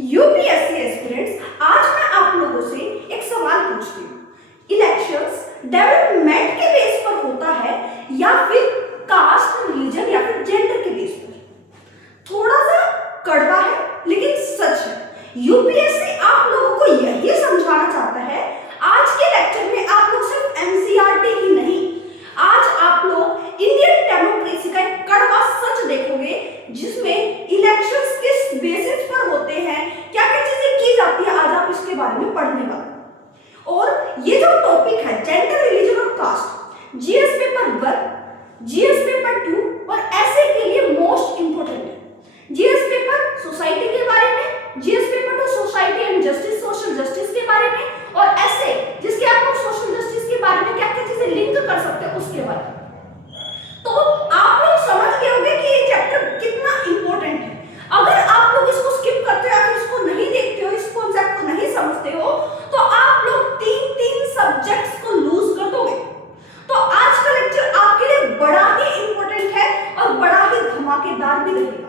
UPSC aspirants, आज मैं आप लोगों से एक सवाल पूछती हूँ। इलेक्शंस डेवलपमेंट के बेस पर होता है या फिर कास्ट, रिलीजन या फिर जेंडर के बेस पर? थोड़ा सा कड़वा है लेकिन सच है। यूपीएससी आप लोगों को यही समझाना चाहता है। आज के लेक्चर में आप लोग सिर्फ एनसीईआरटी ही नहीं, आज आप लोग इंडियन डेमोक्रेसी का एक कड़वा सच देखोगे, जिसमें इलेक्शंस किस बेसिस पर होते हैं, क्या क्या चीजें की जाती है, आज आप इसके बारे में पढ़ने वाले हैं। और ये जो टॉपिक है जेंडर, रिलीजन और caste, GS paper 1, GS paper 2 और ऐसे के लिए मोस्ट इंपोर्टेंट है। जीएस पेपर सोसाइटी के बारे में, GS paper 2 society and justice, social justice के बारे में, और ऐसे जिसके आप लोग सोशल जस्टिस के बारे में क्या क्या चीजें लिंक कर सकते हैं उसके बारे में। तो आप लोग समझ गए होंगे कि ये चैप्टर कितना इंपॉर्टेंट है। अगर आप लोग इसको स्किप करते हो या फिर इसको नहीं देखते हो, इस कॉन्सेप्ट को नहीं समझते हो, तो आप लोग तीन सब्जेक्ट्स को लूज कर दोगे। तो आज का लेक्चर आपके लिए बड़ा ही इंपॉर्टेंट है और बड़ा ही धमाकेदार भी रहेगा।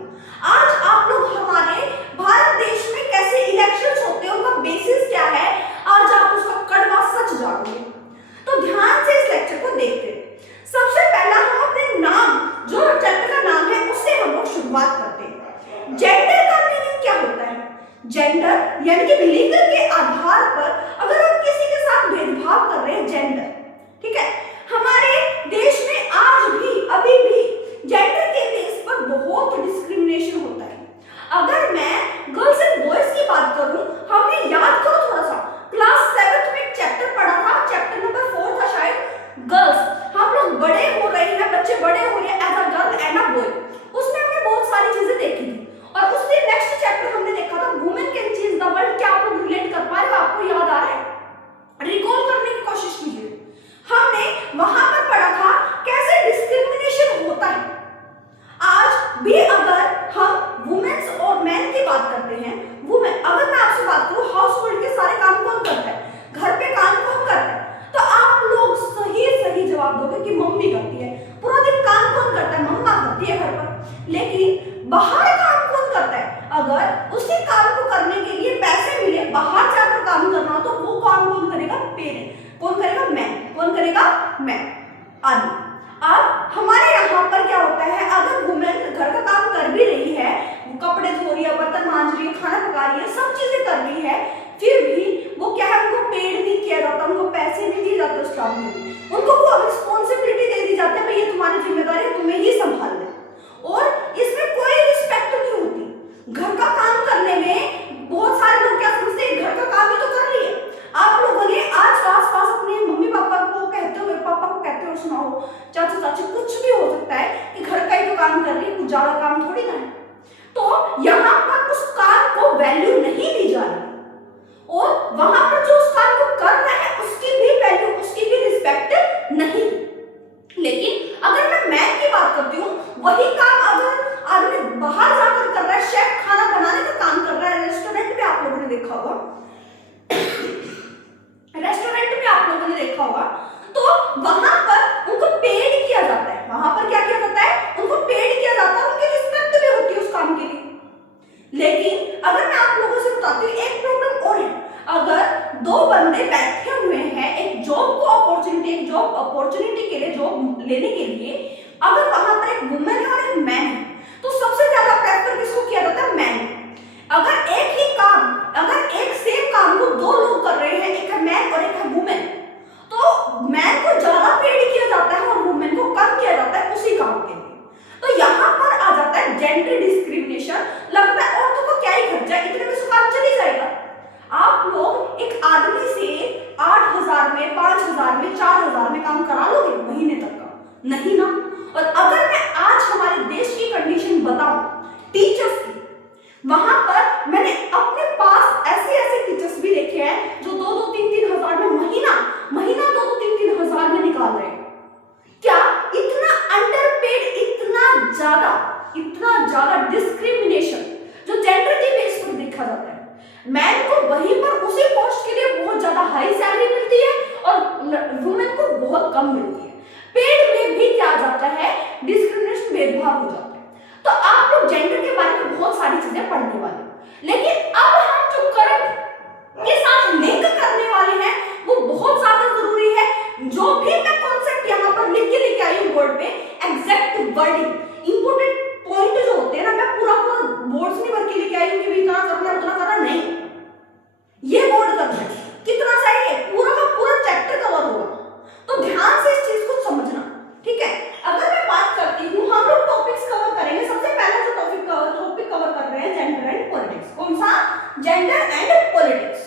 आज आप लोग हमारे भारत देश में कैसे इलेक्शंस होते हैं, उनका बेसिस क्या है, आज आप उसका कड़वा सच जानोगे। तो ध्यान से इस लेक्चर को देखते हैं। सबसे पहला हम अपने नाम, जो चैप्टर का नाम है, उससे हम लोग शुरुआत करते हैं। जेंडर का मीनिंग क्या होता है? जेंडर यानी कि लिंग के आधार पर अगर हम किसी के साथ भेदभाव कर रहे हैं, जेंडर, ठीक है। हमारे देश में आज भी, अभी भी जेंडर के बेस पर बहुत डिस्क्रिमिनेशन होता है। अगर मैं गर्ल्स एंड बॉयज की बात करूं, हमने याद करो थोड़ा सा, क्लास 7 में एक चैप्टर पढ़ा था, चैप्टर नंबर 4 था शायद, गर्ल्स। हम लोग बड़े हो रहे हैं, बच्चे बड़े हो रहे हैं as a girl and a boy. उसमें हमने बहुत सारी चीजें देखी थी और उससे नेक्स्ट चैप्टर हमने देखा था women can change the world. क्या आप लोग रिलेट कर पा रहे हो? आपको याद आ रहा है? रिकॉल करने की कोशिश कीजिए। हमने वहां पर पढ़ा था कैसे डिस्क्रिमिनेशन होता है। आज भी अगर हम वुमेन्स और मैन की बात करते हैं, वुमेन, अगर मैं आपसे बात करूं हाउस होल्ड के सारे काम कौन करता है, घर पे काम कौन करता है, तो आप लोग सही जवाब दोगे कि मम्मी करती है। पूरा दिन काम कौन करता है? मम्मा करती है घर पर। लेकिन बाहर काम कौन करता है? अगर उसी काम को करने के लिए पैसे मिले, बाहर जाकर काम करना हो, तो वो काम कौन करेगा? पेरेंट। कौन करेगा? मैन। कौन करेगा? मैन। आदि। अब हमारे यहाँ पर क्या होता है, अगर वुमेन घर का काम कर भी रही है, कपड़े धो रही है, बर्तन मांज रही है, खाना पका रही है, सब चीजें कर रही है, फिर भी वो क्या है, उनको पेड नहीं किया जाता, उनको पैसे नहीं दिए जाते उस काम के लिए। उनको वो रिस्पॉन्सिबिलिटी दे दी जाती है, भाई ये तुम्हारी जिम्मेदारी है, तुम्हें ही संभालना है। और इसमें कोई रिस्पेक्ट नहीं होती। घर का काम करने में बहुत सारे लोग क्या समझते हैं, घर का काम ही तो कर रही है। आप लोगों ने आज आस-पास अपने मम्मी पापा को कहते हुए, पापा को कहते हुए सुना हो, चाचा चाची, कुछ भी हो सकता है कि घर का ही तो काम कर रही है, कुछ ज्यादा काम थोड़ी ना है। तो यहाँ पर उस काम को वैल्यू नहीं दी जा रही और वहां पर जो उस काम को कर रहा है उसकी भी वैल्यू, उसकी भी रिस्पेक्ट नहीं। लेकिन अगर मैं मैन की बात करती हूँ, वही काम अगर आदमी बाहर जाकर कर रहा है, शेफ खाना बनाने का काम कर रहा है, रेस्टोरेंट में आप लोगों ने देखा होगा, रेस्टोरेंट में आप लोगों ने देखा होगा, तो वहां पर उनको पेड किया जाता है। वहां पर क्या किया जाता है? उनको पेड किया जाता है, उनकी रिस्पेक्ट भी होती है उस काम के लिए। लेकिन अगर मैं आप लोगों से बताती हूँ, एक प्रॉब्लम और है। अगर दो बंदे बैठे हुए हैं एक जॉब अपॉर्चुनिटी के लिए, जॉब लेने के लिए, अगर वहां पर एक वुमेन है और एक मैन है, तो सबसे ज्यादा प्रेफर किसको किया जाता है? मैन। अगर एक ही काम, अगर एक सेम काम को दो लोग कर रहे हैं, एक है मैन और एक है वुमेन, तो मैन को ज्यादा पेड किया जाता है और वुमेन को कम किया जाता है उसी काम के लिए। तो यहाँ पर आ जाता है जेंडर डिस्क्रिमिनेशन। लगता है औरतों को क्या ही खर्चा है, इतने में से काम चल ही जाएगा। आप लोग एक आदमी से 8,000 में, 5,000 में, 4,000 में काम करा लोगे महीने तक का? नहीं ना। और अगर मैं आज हमारे देश की कंडीशन बताऊं टीचर्स की, वहां पर मैंने अपने पास ऐसे टीचर्स भी देखे हैं जो 2-2, 3-3 हजार में महीना 2-2, 3-3 हजार में निकाल रहे हैं। क्या इतना अंडरपेड, इतना ज्यादा डिस्क्रिमिनेशन जो जेंडर के बेस पर देखा जाता है। मैन को वहीं पर उसी पोस्ट के लिए बहुत ज्यादा हाई सैलरी मिलती है और वुमेन को बहुत कम मिलती है। पेड में भी क्या जाता है, डिस्क्रिमिनेशन, भेदभाव हो जाता है। तो आप लोग जेंडर के बारे में बहुत सारी चीजें पढ़ने वाले, लेकिन अब gender and politics.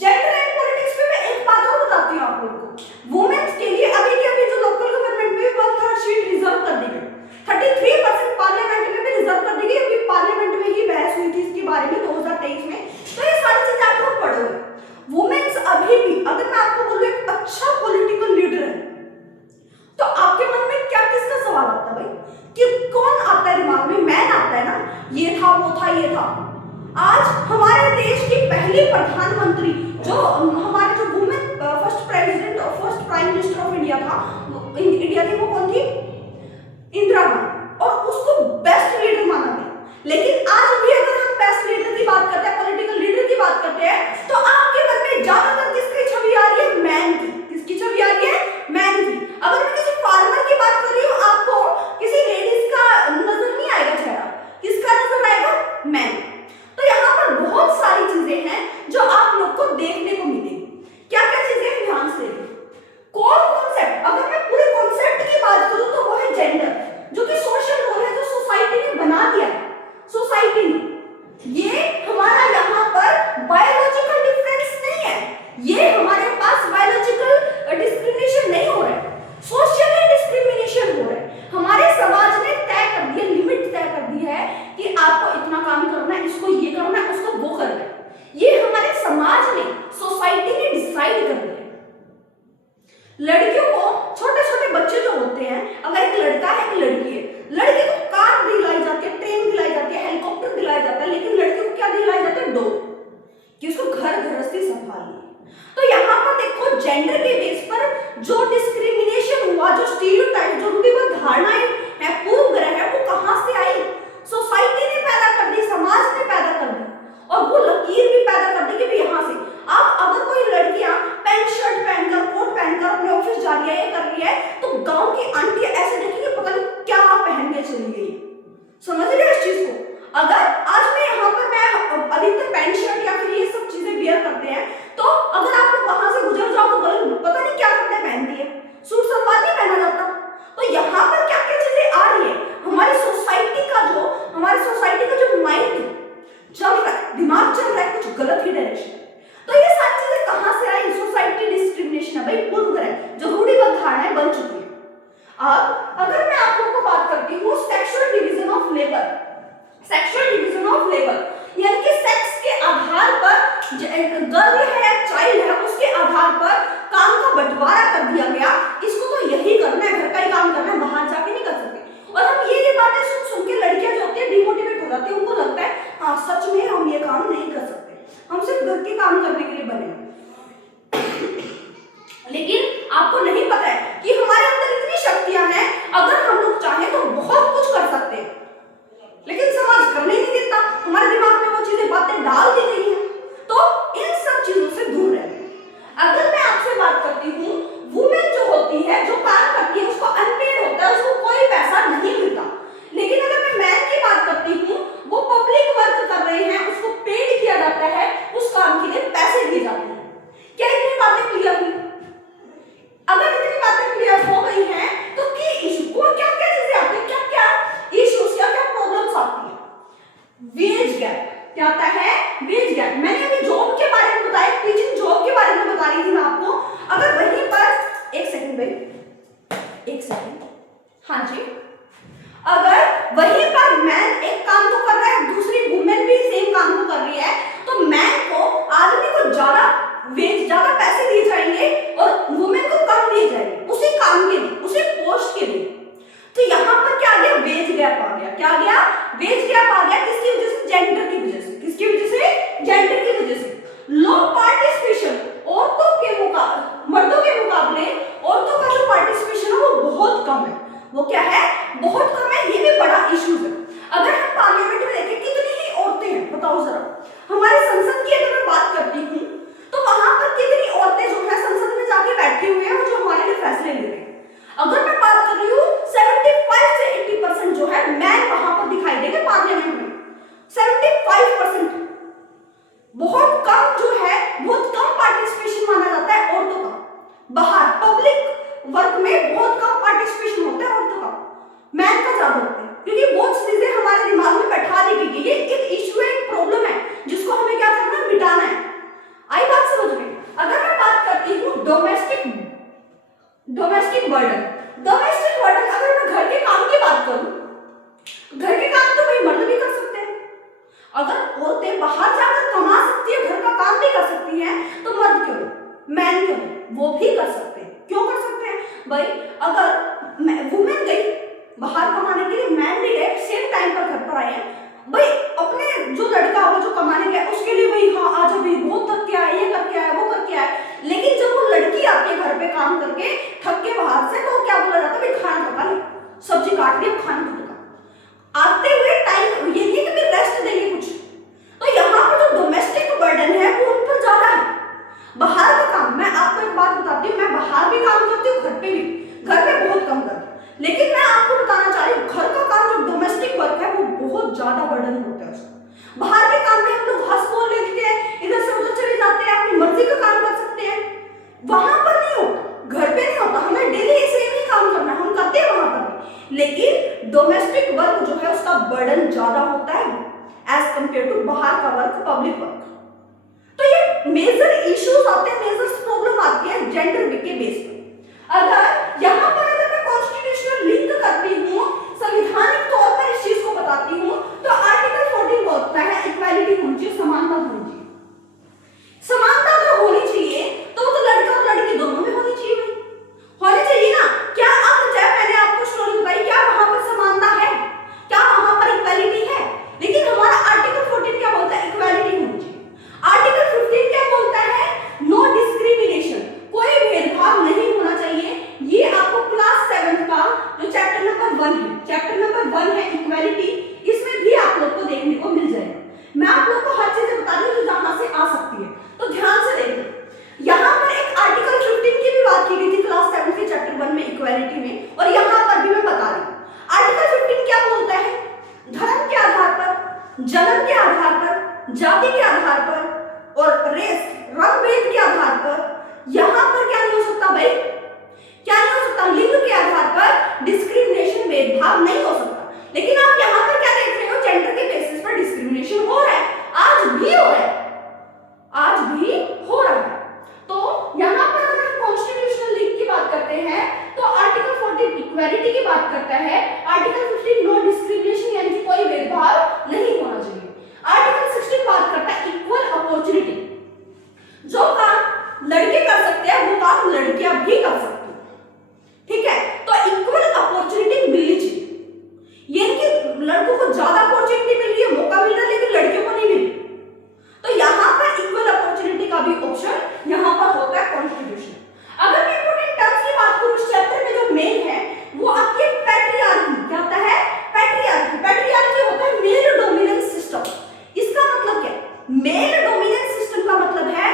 Gender and politics पे मैं एक बात और बताती हूँ आप लोगों को। वुमेन्स के लिए अभी के अभी जो लोकल गवर्नमेंट में 1/3 सीट रिजर्व कर दी गई, 33% पार्लियामेंट में भी रिजर्व कर दी गई। अभी पार्लियामेंट में ही बहस हुई थी इसके बारे में 2023 में। तो ये सारी चीजें आप लोग पढ़ोगे। वुमेन्स अभी भी, अगर मैं आपको बोलूं एक अच्छा पॉलिटिकल लीडर है, तो आपके मन में क्या किसका सवाल आता है भाई? कि कौन आता है दिमाग में? मैन आता है ना, ये था वो था ये था। आज हमारे देश की पहली प्रधानमंत्री जो हमारे जो वुमेन फर्स्ट प्रेसिडेंट और first prime minister of India था, इंडिया थी, वो कौन थी? इंदिरा गांधी। और उसको बेस्ट लीडर माना गया। लेकिन आज भी अगर हम बेस्ट लीडर की बात करते हैं, पॉलिटिकल लीडर की बात करते हैं, तो आपके मन में ज्यादातर किसकी छवि आ रही है? मैन की। किसकी छवि आ रही है? मैन की। अगर मैं किसी फार्मर की बात कर रही हूँ, आपको किसी लेडीज का नजर नहीं आएगा चेहरा। किसका नजर आएगा? मैन। तो यहाँ पर बहुत सारी चीजें हैं जो आप लोग को देखने को मिलेगी। क्या क्या चीजें? ध्यान से कोर कॉन्सेप्ट। अगर मैं पूरे कॉन्सेप्ट की बात करूं तो वो है जेंडर, जो कि सोशल रोल है जो सोसाइटी ने बना दिया है। सोसाइटी ने ये हमारा यहाँ पर बायोलॉजिकल डिफरेंस नहीं है, ये हमारे पास बायोलॉजिकल डिस्क्रिमिनेशन नहीं हो रहा है, सोशल डिस्क्रिमिनेशन हो रहा है। हमारे समाज ने तय कर दिया, लिमिट तय कर दी है कि आपको इतना काम करना है, इसको ये करना है, उसको वो करना है। ये हमारे समाज ने, सोसाइटी ने डिसाइड कर दिया। लड़कियों को, छोटे छोटे बच्चे जो होते हैं, अगर एक लड़का है एक लड़की है, लड़के को कार दिलाई जाती है, ट्रेन दिलाई जाती है, हेलीकॉप्टर दिलाया जाता है, लेकिन लड़के को क्या दिलाई जाता है? डोर, कि उसको घर गृहस्थी संभालनी है। तो यहाँ पर देखो जेंडर के बेस पर जो डिस्क्रिमिनेशन हुआ, जो स्टीरियोटाइप, जो रूढ़िबद्ध धारणाएं है, पूर्वग्रह है, वो कहां से आई? सोसाइटी ने पैदा कर दी, समाज ने पैदा कर दी, और वो लकीर भी पैदा कर दी कि यहाँ से। अब अगर कोई लड़कियां पैंट शर्ट पहनकर, कोट पहनकर अपने ऑफिस जा रही है, ये कर रही है, तो गांव की आंटी ऐसे देखेंगे, पता नहीं क्या पहन के चली गई। समझ रहे हो इस चीज को? अगर आज मैं यहाँ पर, मैं अधिकतर पैंट शर्ट या फिर ये सब चीजें वियर करते हैं, तो अगर आप लोग वहां से गुजर जाओ तो बोले पता नहीं क्या कपड़े पहनती है, सूट सलवार नहीं पहना जाता। तो यहाँ पर क्या क्या चीजें आ रही है? हमारी सोसाइटी का जो माइंड चल रहा है, दिमाग चल रहा है कुछ गलत ही डायरेक्शन। तो ये सारी चीजें कहां से आई? सोसाइटी डिस्क्रिमिनेशन है भाई, पूर्वग्रह, जो रूढ़िबद्ध धारणाएं बन चुकी है। अब अगर मैं आप लोगों को बात करती हूँ sexual division of labour, sexual division of labour यानी कि सेक्स के आधार पर, गर्ल है या चाइल्ड है, उसके आधार पर काम का बंटवारा कर दिया गया। इसको तो यही करना है, घर का ही काम करना है, बाहर जाके नहीं कर सकते। और हम ये बातें सुन सुन के लड़कियां जो होती है डिमोटिवेट हो जाती है, उनको लगता है हाँ सच में हम ये काम नहीं कर सकते, हम सिर्फ घर के काम करने के लिए बने। लेकिन आपको नहीं पता है कि हमारे अंदर इतनी शक्तियां हैं, अगर हम लोग चाहें तो बहुत कुछ कर सकते हैं, लेकिन समाज करने नहीं देता। हमारे दिमाग में वो चीजें, बातें डाल दी गई हैं। तो इन सब चीजों से दूर रहें। अगर मैं आपसे बात करती हूँ, वुमेन जो होती है, जो काम करती है, उसको अनपेड होता है, उसको कोई पैसा नहीं मिलता। लेकिन अगर मैं मैन की बात करती हूँ, वो पब्लिक वर्क कर रहे हैं, उसको पेड किया जाता है, उस काम के लिए पैसे दिए जाते हैं। क्या इतनी बातें क्लियर हुई? अगर इतनी बातें क्लियर हो गई हैं, तो की इशू को क्या क्या चीजें आती है, क्या क्या इश्यूज, क्या क्या प्रॉब्लम्स आती है? Veg gap. क्या आता है? Veg gap. मैंने अभी जॉब के बारे में बताया, टीचिंग जॉब के बारे में बता रही थी मैं आपको। अगर वहीं पर एक सेकंड भाई, एक सेकंड, हाँ जी, अगर वहीं पर मैन एक काम तो कर रहा है, दूसरी वुमेन भी सेम काम तो कर रही है, तो मैन को, आदमी को ज्यादा वेज, ज्यादा पैसे दिए जाएंगे और वुमेन को कम दिए जाएंगे उसी काम के लिए, उसी पोस्ट के लिए। तो यहाँ पर क्या आ गया? वेज गैप आ गया। क्या आ गया? वेज गैप आ गया। किसकी वजह से? जेंडर की वजह से। किसकी वजह से? जेंडर की वजह से। लो पार्टिसिपेशन, औरतों के मुकाबले, मर्दों के मुकाबले औरतों का जो पार्टिसिपेशन है वो बहुत कम है। वो क्या है? बहुत कम है। ये भी बड़ा इशू है। अगर हम पार्लियामेंट में देखें, कितनी औरतें बाहर जाकर कमा सकती है, घर का काम भी कर सकती हैं, तो मर्द क्यों नहीं, मैन क्यों नहीं, वो भी कर सकते हैं। क्यों कर सकते हैं भाई? अगर वुमेन गई बाहर कमाने के लिए, मैन भी गए, सेम टाइम पर घर पर आए हैं भाई, अपने जो लड़का होगा जो कमाने गया उसके लिए भाई हाँ आज अभी बहुत थक के आए, ये करके आए, वो करके आए, लेकिन जब वो लड़की आती है घर पे काम करके थक के बाहर से, तो क्या बोला जाता है भाई खाना पका ले, सब्जी काट ली, खाना तो पका। आते हुए टाइम ये नहीं कि मैं रेस्ट देंगे कुछ, तो यहाँ पर जो डोमेस्टिक बर्डन है वो उन पर ज्यादा है। बाहर का काम, मैं आपको एक बात बताती हूँ, मैं बाहर भी काम करती हूँ, घर पे भी, घर पे बहुत कम करती हूँ, लेकिन मैं आपको बताना चाह रही हूँ घर का काम जो डोमेस्टिक वर्क है वो बहुत ज्यादा बर्डन होता है उसका। बाहर के काम में हम लोग हंस बोल लेते हैं, इधर से उधर चले जाते हैं, अपनी मर्जी का काम कर सकते हैं, वहां पर नहीं होता, घर पे नहीं होता, हमें डेली सेम ही काम करना है, हम करते हैं वहां पर भी, लेकिन डोमेस्टिक वर्क जो है उसका बर्डन ज्यादा होता है एज कंपेयर टू बाहर का वर्क, पब्लिक वर्क। तो ये मेजर इश्यूज आते हैं, मेजर प्रॉब्लम आती है जेंडर के बेस पर। अगर यहाँ पर अगर मैं कॉन्स्टिट्यूशनल लिंक करती हूँ, संवैधानिक तौर पर इस चीज को बताती हूँ, तो आर्टिकल 14 बोलता है इक्वालिटी होनी चाहिए, समानता होनी चाहिए। समानता अगर होनी चाहिए तो लड़का और लड़की दोनों में होनी चाहिए, होनी चाहिए ना। क्या आप चाहे, मैंने आपको स्टोरी बताई, क्या वहां पर समानता है, क्या वहां पर इक्वालिटी है? लेकिन हमारा आर्टिकल 14 क्या बोलता है? इक्वालिटी होनी चाहिए। आर्टिकल 15 क्या बोलता है? नो डिस्क्रिमिनेशन, कोई भेदभाव नहीं होना चाहिए। ये आपको क्लास 7 का जो चैप्टर नंबर 1 है, चैप्टर नंबर 1 है इक्वालिटी, इसमें भी आप लोग को देखने को मिल जाएगा। मैं आप लोग को हर चीज बता रही हूँ जो जहां से आ सकती है, तो ध्यान से देखिए। यहाँ पर एक आर्टिकल 15 की भी बात की गई थी क्लास 7 के चैप्टर 1 में इक्वालिटी में, और यहाँ पर भी मैं बता रही हूँ। आर्टिकल 15 क्या बोलता है? धर्म के आधार पर, जन्म के आधार पर, जाति के आधार पर और रेस, रंग भेद के आधार पर यहाँ पर क्या नहीं हो सकता भाई? क्या नहीं हो सकता? लिंग के आधार पर डिस्क्रिमिनेशन, भेदभाव नहीं हो सकता। लेकिन आप यहाँ पर क्या देख रहे हो? जेंडर के बेसिस पर डिस्क्रिमिनेशन हो रहा है, आज भी हो रहा है, आज भी हो रहा है। तो यहाँ पर अगर हम कॉन्स्टिट्यूशनल लिंक की बात करते हैं तो आर्टिकल 14 इक्वालिटी की बात करता है, आर्टिकल 15 नो डिस्क्रिमिनेशन यानी कि कोई भेदभाव नहीं होना चाहिए। आर्टिकल 16 बात करता है इक्वल अपॉर्चुनिटी, जो काम लड़के कर सकते हैं वो काम लड़कियां भी कर सकती हैं, ठीक है? तो इक्वल अपॉर्चुनिटी मिलनी चाहिए, यानी कि लड़कों को ज्यादा अपॉर्चुनिटी मिल रही है, मौका मिल रहा है, लेकिन लड़कियों को नहीं मिल रही। तो यहाँ पर इक्वल अपॉर्चुनिटी का भी ऑप्शन यहाँ पर होता है कॉन्स्टिट्यूशन। अगर मैं इंपॉर्टेंट टर्म्स की बात करूं इस चैप्टर में, जो मेन है वो आपके पैट्रियार्की। क्या होता है? पैट्रियार्की। पैट्रियार्की होता है मेल डोमिनेंस सिस्टम। इसका मतलब क्या है? मेल डोमिनेंस सिस्टम का मतलब है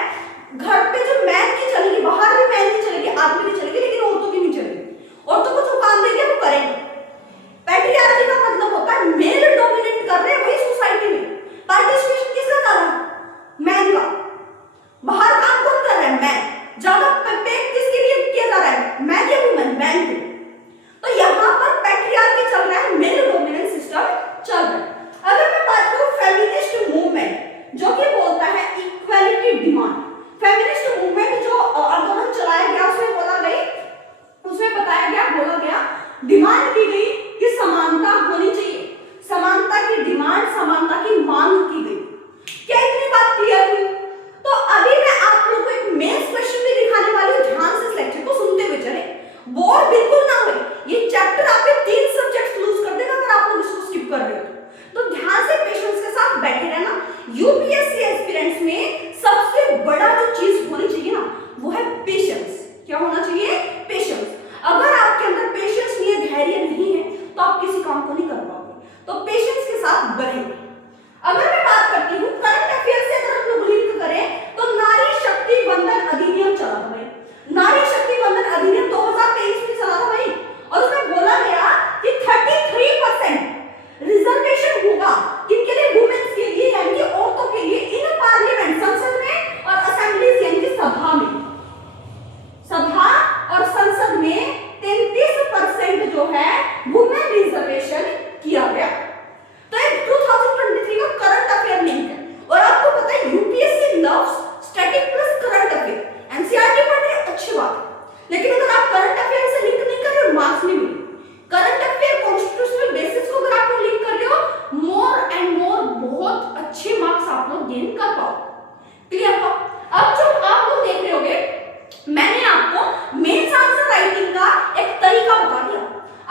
घर पे जो मैन की चलेगी, बाहर भी मैन की चलेगी, आदमी की चलेगी, लेकिन औरतों की नहीं चलेगी। औरतों को जो काम देंगे वो करेंगे। पैट्रियार्की का मतलब होता है मेल डोमिनेट कर रहे हैं भाई सोसाइटी में। पार्टिसिपेशन किसका कर रहा है? मैन का। बाहर काम कौन कर रहा है? मैन। ज्यादा पे किसके लिए किया जा रहा है? मैन या वुमेन? मैन के। तो यहाँ पर पैट्रियार्की चल रहा है, मेल डोमिनेंस सिस्टम चल रहा है। अगर मैं बात करूं फेमिनिस्ट मूवमेंट, जो कि बोलता है इक्वालिटी डिमांड, फेमिनिस्ट मूवमेंट जो आंदोलन चलाया गया उसमें बोला गई, उसमें बताया गया, बोला गया, डिमांड की गई कि समानता होनी चाहिए, समानता की डिमांड, समानता की मांग की गई। क्या इतनी बात क्लियर हुई? तो अभी मैं आप लोगों को एक मेंस क्वेश्चन भी दिखाने वाली हूं, ध्यान से इस लेक्चर को सुनते हुए चले, बोर बिल्कुल ना हो। ये चैप्टर आपके 3 सब्जेक्ट्स लूज कर देगा अगर आप लोग इसको स्किप कर रहे हो तो ध्यान से पेशेंस के साथ बैठे रहना। यूपीएससी एस्पिरेंट्स में सबसे बड़ा जो चीज होनी चाहिए ना वो है पेशेंस। क्या होना चाहिए? पेशेंस। अगर आपके अंदर पेशेंस नहीं है, धैर्य नहीं है, तो आप किसी काम को नहीं कर पाओगे। तो पेशेंस के साथ बने। अगर मैं बात करती हूँ करंट अफेयर से, अगर हम लोग लिंक करें तो नारी शक्ति वंदन अधिनियम चला था भाई। नारी शक्ति वंदन अधिनियम 2023 में चला था भाई, और उसमें बोला गया कि 33% रिजर्वेशन होगा किनके लिए? वुमेन्स के लिए, यानी कि औरतों के लिए इन पार्लियामेंट, संसद गेन कर पाओ। क्लियर हो? अब जो आप लोग देख रहे होगे, मैंने आपको मेंस आंसर राइटिंग का एक तरीका बता दिया।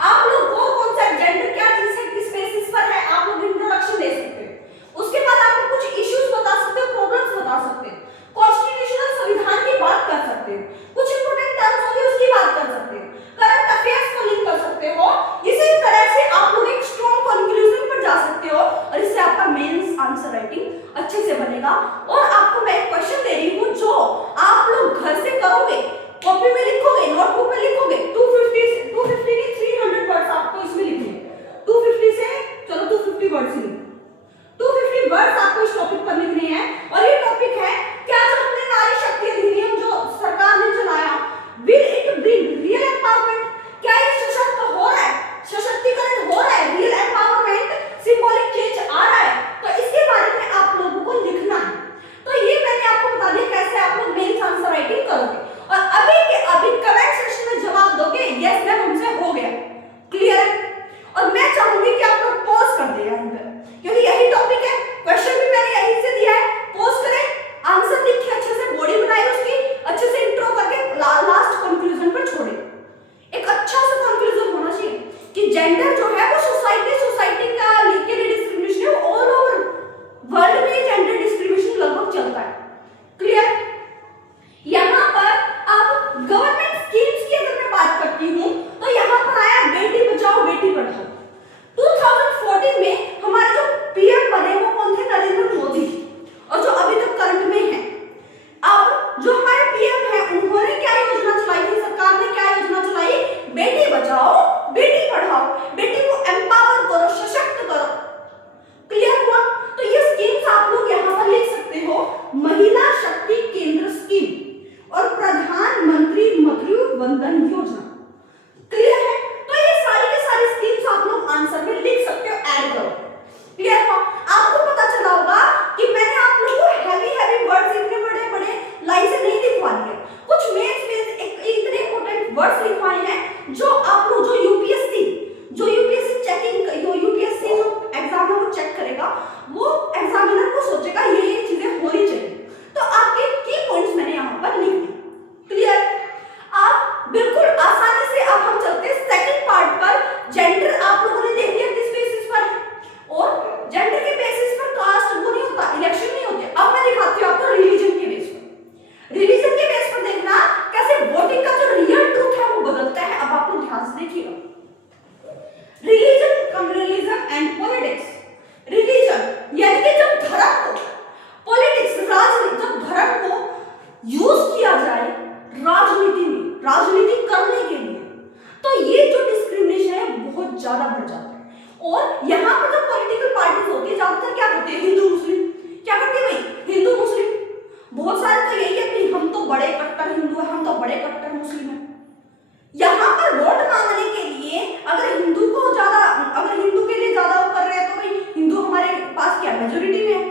आप लोग को कॉन्सेप्ट जेंडर क्या चीज है, किस बेसिस पर है, आप लोग इंट्रोडक्शन दे सकते हैं। उसके बाद आप लोग कुछ इश्यूज बता सकते हो, प्रॉब्लम्स बता सकते हैं, कॉन्स्टिट्यूशनल संविधान की बात कर सकते हो, कुछ इंपॉर्टेंट टर्म्स होंगे उसकी बात कर सकते हो, करंट अफेयर्स को लिंक कर सकते हो। इसी तरह से आप लोग एक स्ट्रॉन्ग कंक्लूजन पर जा सकते हो और इससे आपका मेंस आंसर राइटिंग अच्छे से बनेगा। और आपको मैं एक क्वेश्चन दे रही हूं जो आप लोग घर से करोगे, कॉपी में लिखोगे, नोटबुक में लिखोगे, 250 नहीं 300 वर्ड्स आपको इसमें लिखने हैं। 250 से चलो 250 वर्ड्स ही 250 वर्ड्स आपको इस टॉपिक पर लिखने हैं। और ये टॉपिक है क्या, जो हमने नारी शक्ति अधिनियम जो सरकार ने चलाया, will it bring real empowerment, क्या ये सशक्त हो रहा है, सशक्तिकरण हो रहा है, रियल एम्पावरमेंट, सिंबॉलिक चेंज आ रहा है, तो इसके बारे में आप लोगों को लिखना है। तो ये मैंने आपको बता दिया कैसे आप लोग मेंस आंसर राइटिंग करोगे। और अभी के अभी कमेंट सेक्शन में जवाब दोगे यस मैम हमसे हो गया, क्लियर है। और मैं चाहूंगी कि आप लोग पॉज कर दें यहां पर, क्योंकि यही टॉपिक है, क्वेश्चन भी मैंने यहीं से दिया है। पॉज करें, आंसर लिखिए, अच्छे से बॉडी बनाए उसकी, अच्छे से इंट्रो करके लास्ट कंक्लूजन पर छोड़े। एक अच्छा सा कंक्लूजन होना चाहिए कि जेंडर जो है वो सोसाइटी का के लिए डिस्क्रिमिनेशन है, ऑल ओवर वर्ल्ड में जेंडर डिस्क्रिमिनेशन लगभग चलता है, क्लियर। यहाँ पर अब गवर्नमेंट स्कीम्स की अगर मैं बात करती हूँ तो यहाँ पर आया बेटी बचाओ बेटी पढ़ाओ। 2014 में हमारे जो पीएम बने वो कौन थे, नरेंद्र मोदी, और जो अभी तक करंट में है। अब जो हमारे पीएम है उन्होंने क्या योजना चलाई थी, सरकार ने क्या योजना चलाई, बेटी बचाओ बेटी पढ़ाओ, बेटी को एम्पावर करो, सशक्त करो, क्लियर हुआ। तो ये स्कीम्स आप लोग यहाँ पर लिख सकते हो, महिला शक्ति केंद्र स्कीम और प्रधानमंत्री मातृ वंदन योजना, क्लियर है। तो ये सारी के सारी स्कीम्स आप लोग आंसर में लिख सकते हो, ऐड करो, क्लियर है। आपको पता चला होगा कि मैंने आप लोगों को हैवी वर्ड्स इतने बड़े बड़े लाइन से नहीं लिखवा दिए, कुछ मेंस इतने इंपॉर्टेंट वर्ड्स लिखवाए हैं जो आप लोग, जो यूपीएससी चेकिंग, यूपीएससी जो एग्जाम है वो चेक करेगा, वो एग्जामिनर को सोचेगा ये चीजें होनी चाहिए। तो आपके की पॉइंट्स मैंने यहाँ पर लिख दिए, क्लियर। आप बिल्कुल आसानी से अब हम चलते हैं सेकंड पार्ट पर। जेंडर आप लोगों ने देख लिया किस बेसिस पर है, और जेंडर के बेसिस पर कास्ट वो नहीं होता, इलेक्शन नहीं होते। अब मैं दिखाती हूँ आपको रिलीजन के बेस पर। रिलीजन के बेस पर देखना कैसे वोटिंग का जो रियल ट्रूथ है वो बदलता है। अब आप लोग ध्यान से देखिएगा, रिलीजन एंड पॉलिटिक्स। रिलीजन यानी कि जब धर्म को, पॉलिटिक्स जब धर्म को यूज किया जाए राजनीति में, राजनीति करने के लिए, तो ये जो डिस्क्रिमिनेशन है बहुत ज्यादा बढ़ जाता है। और यहाँ पर जो पॉलिटिकल पार्टीज होती है ज्यादातर क्या करते हैं, हिंदू मुस्लिम क्या करते हैं भाई, हिंदू मुस्लिम। बहुत सारे तो यही है कि हम तो बड़े कट्टर हिंदू हैं, हम तो बड़े कट्टर मुस्लिम हैं। यहाँ पर वोट मांगने के लिए अगर हिंदू को ज्यादा, अगर हिंदू के लिए ज्यादा वो कर रहे हैं तो भाई हिंदू हमारे पास क्या मेजोरिटी में है,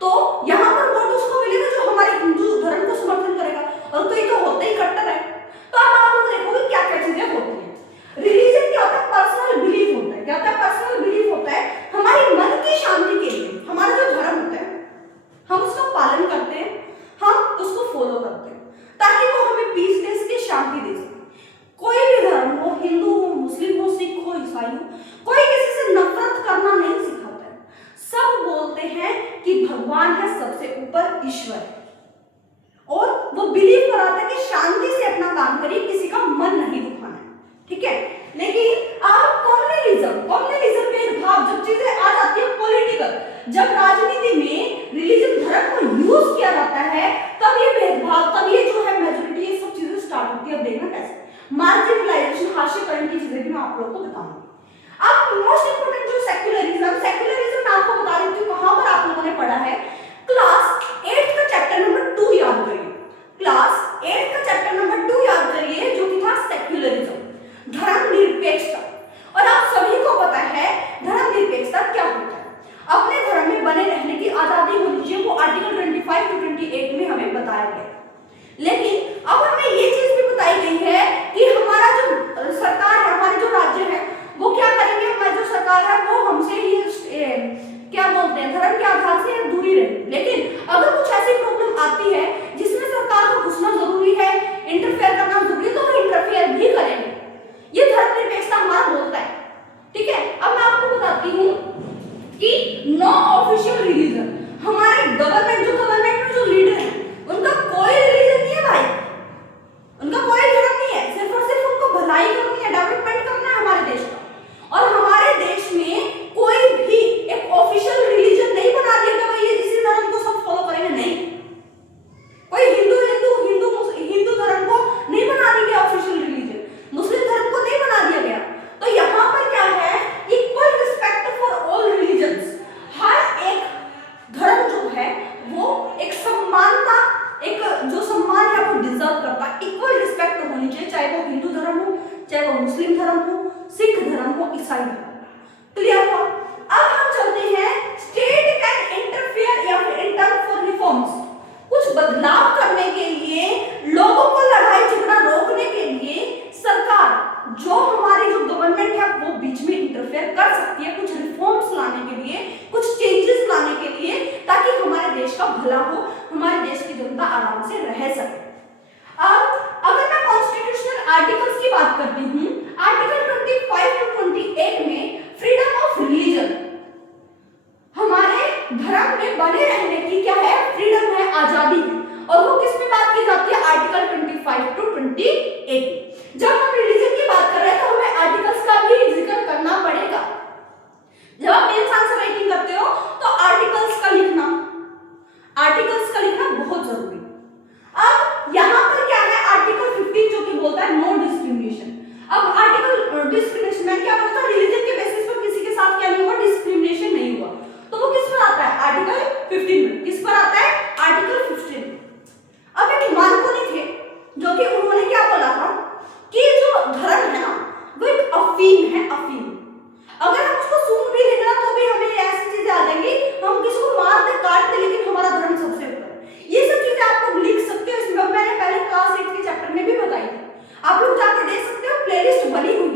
तो यहाँ पर वोट उसको मिलेगा जो हमारे हिंदू धर्म को समर्थन करेगा, और कई तो होते ही कट्टर है। तो अब आप लोग देखोगे क्या क्या चीजें होती है। रिलीजन क्या होता है, पर्सनल बिलीफ होता है। क्या होता है, पर्सनल बिलीफ होता है हमारी मन की शांति के लिए, हमारा जो धर्म होता है हम उसका पालन करते हैं, हम उसको फॉलो करते हैं ताकि वो हमें पीस दे सके, शांति दे सके। कोई भी धर्म हो, हिंदू हो, मुस्लिम हो, सिख हो, ईसाई हो, कोई किसी से नफरत करना नहीं सिखाता है। सब बोलते हैं कि भगवान है सबसे ऊपर, ईश्वर है, और वो बिलीव कराता है कि शांति से अपना काम करिए, किसी का मन नहीं दुखाना है, ठीक है। लेकिन आप कॉम्युनलिज्म भेदभाव जब चीजें आ जाती है पॉलिटिकल, जब राजनीति में रिलीजन धर्म को यूज किया जाता है, तब ये भेदभाव, तब ये जो है मेजॉरिटी, ये सब चीजें स्टार्ट होती है। अब देखना कैसे मार्जिनलाइजेशन, हास्यकरण की चीजें भी मैं आप लोगों को बताऊंगी। अब मोस्ट इंपोर्टेंट जो सेक्युलरिज्म मैं आपको बता देती हूँ कहां पर आप लोगों ने पढ़ा है। क्लास 8 का चैप्टर नंबर 2 याद करिए, क्लास 8 का चैप्टर नंबर 2 याद करिए, जो कि था सेक्युलरिज्म, धर्मनिरपेक्षता। और आप सभी को पता है धर्मनिरपेक्षता क्या होता है, अपने धर्म में बने रहने की आजादी होनी चाहिए, वो आर्टिकल 25 to 28 में हमें बताया गया। लेकिन अब हमें ये चीज भी बताई गई है कि हमारा जो सरकार है, हमारे जो राज्य है, वो क्या करेंगे, हमारी जो सरकार है वो हमसे ये क्या बोलते हैं, धर्म के आधार से दूरी रहे। लेकिन वो मुस्लिम धर्म हो, सिख धर्म हो, ईसाई धर्म। क्लियर हुआ? अब हम चलते हैं स्टेट कैन इंटरफेयर या फिर इन टर्म फॉर रिफॉर्म्स, कुछ बदलाव करने के लिए, लोगों को लड़ाई झगड़ा रोकने के लिए सरकार जो हमारी जो गवर्नमेंट है वो बीच में इंटरफेयर कर सकती है, कुछ रिफॉर्म्स लाने के लिए, कुछ चेंजेस लाने के लिए, ताकि हमारे देश का भला हो, हमारे देश की जनता आराम से रह सके। अब अगर मैं कॉन्स्टिट्यूशनल आर्टिकल्स की बात करती हूँ, आर्टिकल 25 to 28 में फ्रीडम ऑफ रिलीजन, हमारे धर्म में बने रहने की क्या है, फ्रीडम है, आजादी है, और वो किस में बात की जाती है, आर्टिकल 25 to 28। जब हम रिलीजन की बात कर रहे हैं तो हमें आर्टिकल्स का भी जिक्र करना पड़ेगा। जब आप मेंस आंसर राइटिंग करते हो तो आर्टिकल्स का लिखना बहुत जरूरी। अब यहाँ पर क्या है, आर्टिकल 15 जो कि बोलता है नो डिस्क्रिमिनेशन। अब आर्टिकल डिस्क्रिमिनेशन में क्या बोलता है, रिलीजन के बेसिस पर किसी के साथ क्या नहीं हुआ, डिस्क्रिमिनेशन नहीं हुआ, तो वो किस पर आता है, आर्टिकल 15 में। किस पर आता है, आर्टिकल 15 में। अब एक मार्कोनी थे जो कि उन्होंने क्या बोला था कि जो धर्म है ना वो एक अफीम है, अफीम। अगर हम उसको सूंघ भी लेंगे ना तो भी हमें ऐसी चीजें आ जाएंगी, हम किसी को मार दे काट दे लेकिन हमारा धर्म सबसे ऊपर है। ये सब चीजें आप लोग लिख सकते हो, इसमें मैंने पहले क्लास 8 के चैप्टर में भी बताई थी, आप लोग जाके देख सकते हो, प्लेलिस्ट बनी हुई है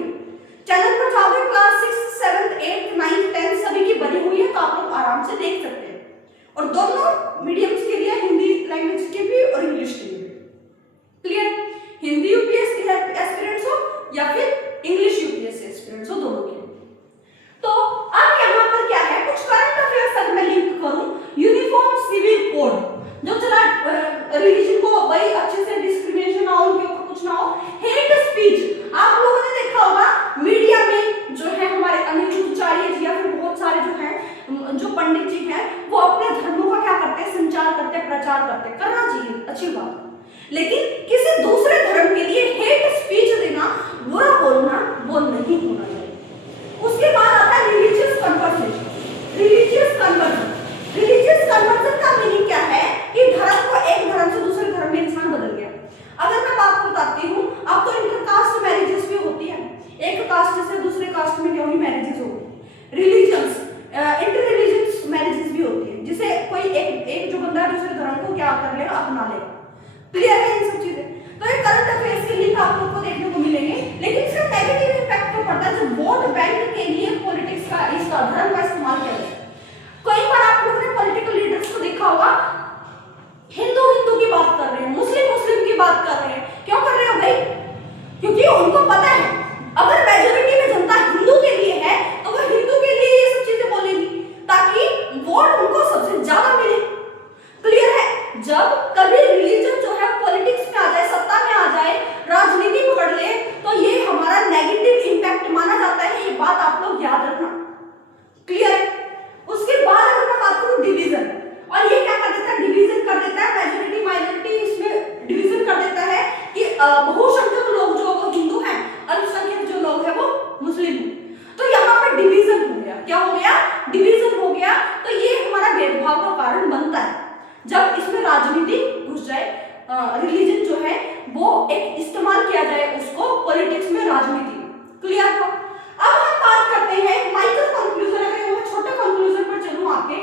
चैनल पर, जाओगे क्लास 6, 7, 8, 9, 10 सभी की बनी हुई है, तो आप लोग आराम से देख सकते हैं। और दोनों मीडियम्स के लिए, हिंदी लैंग्वेज के भी और इंग्लिश के लिए। क्लियर? हिंदी यूपीएससी एस्पिरेंट्स हो या फिर इंग्लिश यूपीएससी एस्पिरेंट्स हो, दोनों के लिए। तो अब यहाँ पर क्या है, कुछ करंट अफेयर्स अगर मैं लिंक करूं, यूनिफॉर्म सिविल कोड जो चला रिलीजन को भाई अच्छे से डिस्क्रिमिनेशन ना हो, उनके ऊपर कुछ ना हो, हेट स्पीच आप लोगों ने देखा होगा मीडिया में जो है हमारे अनिल आचार्य जी या फिर बहुत सारे जो हैं जो पंडित जी हैं वो अपने धर्मों का क्या करते हैं, संचार करते हैं, प्रचार करते हैं, करना चाहिए, अच्छी बात। लेकिन किसी दूसरे धर्म के लिए हेट स्पीच देना, बुरा बोलना, वो नहीं होना चाहिए। उसके बाद आता है रिलीजियस कन्वर्सेशन। रिलीजियस कन्वर्जन का मीनिंग क्या है कि धर्म को, एक धर्म से दूसरे धर्म में इंसान बदल गया। अगर मैं बात बताती हूँ, अब तो इंटरकास्ट मैरिजेस भी होती है, एक कास्ट से दूसरे कास्ट में क्यों ही मैरिजेस होती है। रिलीजियंस इंटर रिलीजियस मैरिजेस भी होती है, जिसे कोई एक जो बंदा दूसरे धर्म को क्या कर लेगा, अपना लेगा। क्लियर है इन सब चीजें? तो ये करंट अफेयर्स के लिंक आप लोग को देखने को मिलेंगे, लेकिन इसका नेगेटिव इम्पैक्ट तो पड़ता है जो वोट बैंक के लिए पॉलिटिक्स का, इसका धर्म का इस्तेमाल किया जाता है। कई बार आप लोगों ने पॉलिटिकल लीडर्स को देखा होगा, हिंदू की बात कर रहे हैं, मुस्लिम की बात कर रहे हैं। क्यों कर रहे हो भाई? क्योंकि उनको पता है अगर मेजॉरिटी में जनता हिंदू के लिए है तो वो हिंदू के लिए ये सब चीजें बोलेगी ताकि वोट उनको सबसे ज्यादा मिले। क्लियर है? जब कभी रिलीजन जो है पॉलिटिक्स में आ जाए, सत्ता में आ जाए, राजनीति पकड़ ले, तो ये हमारा नेगेटिव इंपैक्ट माना जाता है, ये बात आप लोग याद रखना। क्लियर है? उसके बाद अगर मैं बात करूं डिवीजन, और ये क्या कर देता है, डिवीजन कर देता है, मेजॉरिटी माइनॉरिटी इसमें डिवीजन कर देता है कि बहुसंख्यक लोग जो वो हिंदू हैं, अल्पसंख्यक जो लोग हैं वो मुस्लिम हैं। तो यहाँ पर डिवीजन हो गया, क्या हो गया, डिवीजन हो गया। तो ये हमारा भेदभाव का कारण बनता है जब इसमें राजनीति घुस जाए, रिलीजन जो है वो एक इस्तेमाल किया जाए उसको पॉलिटिक्स में, राजनीति में। क्लियर हुआ? अब हम बात करते हैं माइक्रो कंक्लूजन। अगर मैं छोटे कंक्लूजन पर चलूं आपके,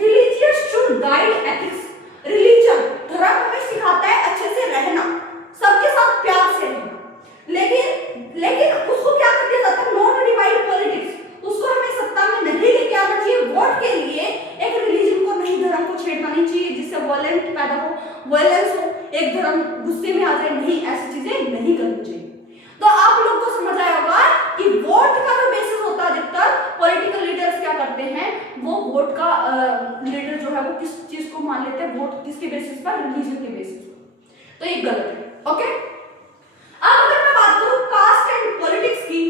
religious should guide ethics. Religion, धर्म हमें सिखाता है अच्छे से रहना, सबके साथ प्यार से रहना, लेकिन उसको क्या कर दिया जाता है, नॉट डिवाइड पॉलिटिक्स। उसको हमें सत्ता में नहीं लेके आना चाहिए वोट के लिए। एक रिलीजन को नहीं, धर्म को छेड़ना नहीं चाहिए जिससे वायलेंस पैदा हो, वायलेंस हो, एक धर्म गुस्से में आ जाए, नहीं, ऐसी चीजें नहीं करनी चाहिए। तो आप लोग को समझ आया होगा कि वोट का जो बेसिस होता है, अधिकतर पॉलिटिकल लीडर्स क्या करते हैं, वो वोट का लीडर जो है वो किस चीज को मान लेते हैं, वोट किसके बेसिस पर, रिलीजन के बेसिस पर। तो ये गलत है। ओके, अब अगर मैं बात करूं कास्ट एंड पॉलिटिक्स की,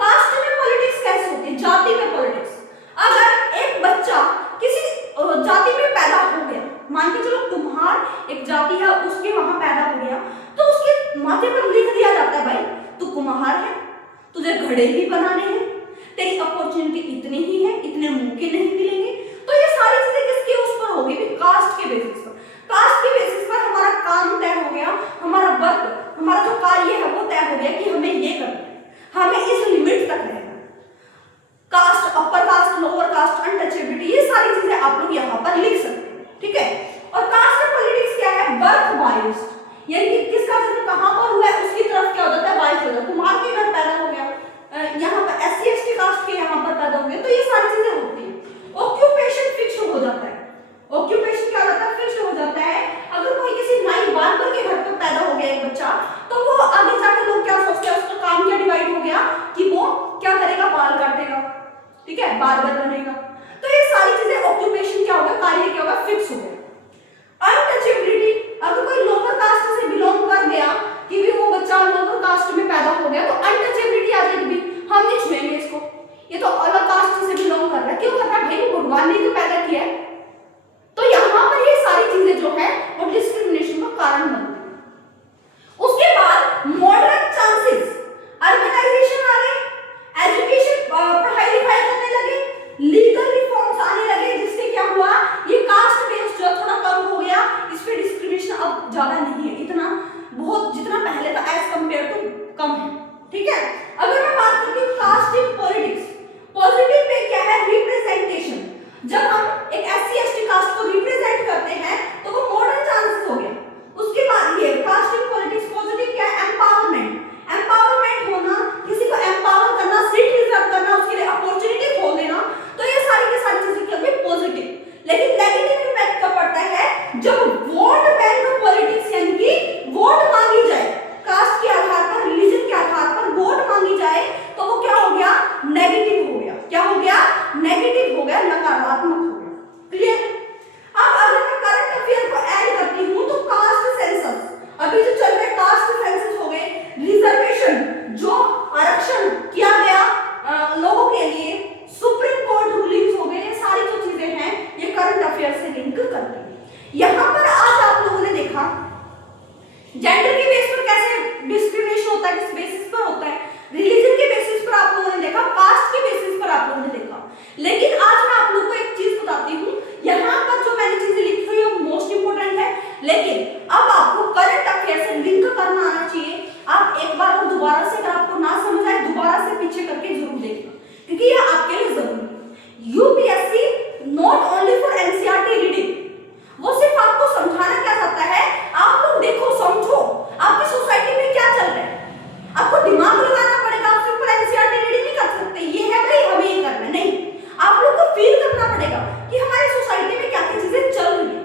कास्ट में पॉलिटिक्स कैसे होती है, जाति में पॉलिटिक्स। अगर एक बच्चा किसी जाति में पैदा हो गया, मान के चलो कुम्हार एक जाति है, उसके वहां पैदा हो गया, तो उसके माथे पर लिख दिया जाता है भाई तू कुम्हार है, तुझे घड़े ही बनाने हैं, तेरी अपॉर्चुनिटी इतनी ही है, इतने मौके नहीं मिलेंगे। तो ये सारी चीजें किसके उस पर होगी, कास्ट के बेसिस पर। कास्ट के बेसिस पर हमारा काम तय हो गया, हमारा वर्क, हमारा जो कार्य है वो तय हो गया कि हमें ये करना है, हमें इस लिमिट तक रहना है। Caste, upper caste, lower caste, untouchability, ये सारी चीजें आप लोग यहाँ पर लिख सकते हैं, ठीक है। और कास्ट एंड पॉलिटिक्स क्या है, बर्थ बायस्ड, यानी कि किसका जन्म कहां पर हुआ है उसकी तरफ क्या हो जाता है, बायस हो जाता है। कुमार के घर पैदा हो गया, यहाँ पर एससी एसटी कास्ट के यहाँ पर पैदा हो गया, तो ये सारी चीजें होती है। ऑक्यूपेशन फिक्स हो जाता है, ऑक्यूपेशन क्या होता है, फिक्स हो जाता है। अगर कोई किसी नाई बार्बर के घर पर पैदा हो गया एक बच्चा, तो वो आगे जाकर लोग क्या सोचते हैं, उसका काम क्या डिवाइड हो गया कि वो क्या करेगा, बाल काटेगा, ठीक है, बार्बर बनेगा। तो ये सारी चीजें ऑक्यूपेशन क्या होगा, कार्य क्या होगा, फिक्स हो गया। अनटचेबिलिटी, अगर कोई लोअर कास्ट से बिलोंग कर गया कि भी वो बच्चा लोअर कास्ट में पैदा हो गया, तो अनटचेबिलिटी आ जाएगी, हम नहीं छुएंगे इसको, ये तो अलग कास्ट से बिलोंग कर रहा है। क्यों कर रहा है भाई, भगवान ने तो पैदा किया है। तो यहाँ पर ये सारी चीजें जो है वो डिस्क्रिमिनेशन का कारण बनती है। उसके बाद मॉडर्न चांसेस, अर्बनाइजेशन आ गए, एजुकेशन, पढ़ाई लिखाई करने लगे, लीगल रिफॉर्म्स आने लगे, जिससे क्या हुआ, ये कास्ट बेस्ड जो थोड़ा कम हो गया, इस पे डिस्क्रिमिनेशन अब ज्यादा नहीं है, इतना बहुत जितना पहले था एज कंपेयर टू कम है, ठीक है। अगर मैं बात करती हूँ cast in politics, positive pay क्या है, रिप्रेजेंटेशन। जब हम एक एससी एसटी कास्ट को रिप्रेजेंट करते हैं तो वो मॉडर्न चांसेस हो गया। उसके बाद ये कास्ट इन पॉलिटिक्स पॉजिटिव क्या है, एम्पावरमेंट, एम्पावरमेंट होना, किसी को एम्पावर करना, सीट रिजर्व करना, उसके लिए अपॉर्चुनिटी खोल देना, तो ये सारी की सारी चीजें क्या है, पॉजिटिव। लेकिन नेगेटिव इंपैक्ट कब पड़ता है, जब वोट बैंक पॉलिटिक्स यानी कि वोट मांगी जाए, कास्ट के आधार पर, रिलीजन के आधार पर वोट मांगी जाए, तो वो क्या हो गया, नेगेटिव हो गया। क्या हो गया, नेगेटिव हो गया, नकारात्मक हो गया। क्लियर। अब अगर मैं करंट अफेयर को ऐड करती हूं तो कास्ट सेंसस, अभी जो चल रहे कास्ट सेंसस हो गए, रिजर्वेशन जो आरक्षण किया गया लोगों के लिए, सुप्रीम कोर्ट रूलिंग्स हो गए, ये सारी जो चीजें हैं ये करंट अफेयर से लिंक करती है। यहां पर आज आप लोगों ने देखा जेंडर के बेस पर कैसे डिस्क्रिमिनेशन होता है, किस बेसिस पर होता है, रिलीजन के बेसिस पर आप लोगों ने देखा, कास्ट के बेसिस पर आप लोगों ने देखा। लेकिन आज मैं आप लोगों को एक चीज बताती हूँ, यहाँ पर जो मैंने चीजें लिखी हुई है वो मोस्ट इंपोर्टेंट है, लेकिन अब आपको करंट अफेयर से लिंक करना आना चाहिए। आप एक बार और दोबारा से, अगर आपको ना समझ आए, दोबारा से पीछे करके जरूर देखना, क्योंकि ये आपके लिए जरूरी है। UPSC not only for NCERT reading, वो सिर्फ आपको समझाना क्या चाहता है, आप लोग देखो, समझो आपकी सोसाइटी में क्या चल रहा है, आपको दिमाग लगाना पड़ेगा। आप सिर्फ एनसीईआरटी रीडिंग नहीं कर सकते, ये है भाई हमें ये करना है, नहीं, आप लोग को फील करना पड़ेगा कि हमारी सोसाइटी में क्या क्या चीजें चल रही है।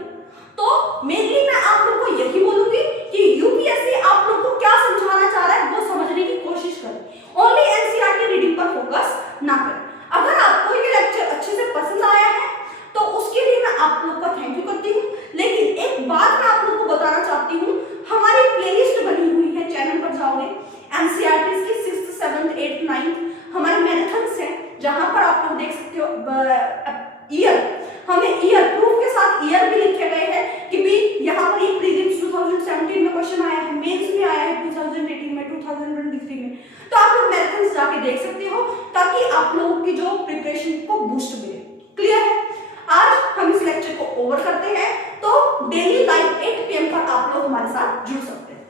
तो मेनली मैं आप लोग को यही बोलूंगी कि यूपीएससी आप लोग को क्या समझाना चाह रहा है वो समझने की कोशिश करें, ओनली एनसीईआरटी रीडिंग पर फोकस ना करें। अगर आपको ये लेक्चर अच्छे से पसंद आया है तो उसके लिए मैं आप लोग का थैंक यू करती हूँ। लेकिन एक बात मैं आप लोग को बताना चाहती हूँ, हमारी प्लेलिस्ट बनी हुई है, चैनल पर जाओगे, एनसीईआरटी की 6th 7th 8th 9th हमारे मैराथन्स हैं, जहां पर आप लोग देख सकते हो ईयर, हमें ईयर प्रूफ के साथ ईयर भी लिखे गए हैं कि भी यहाँ पर ये प्रीलिम्स 2017 में क्वेश्चन आया है, मेंस में आया है 2018 में, 2023 में, तो आप लोग मैराथन्स जाके देख सकते हो ताकि आप लोगों की जो प्रिपरेशन को बूस्ट मिले। क्लियर है। आज हम इस लेक्चर को ओवर करते हैं, तो डेली लाइव 8 PM पर आप लोग हमारे साथ जुड़ सकते हैं।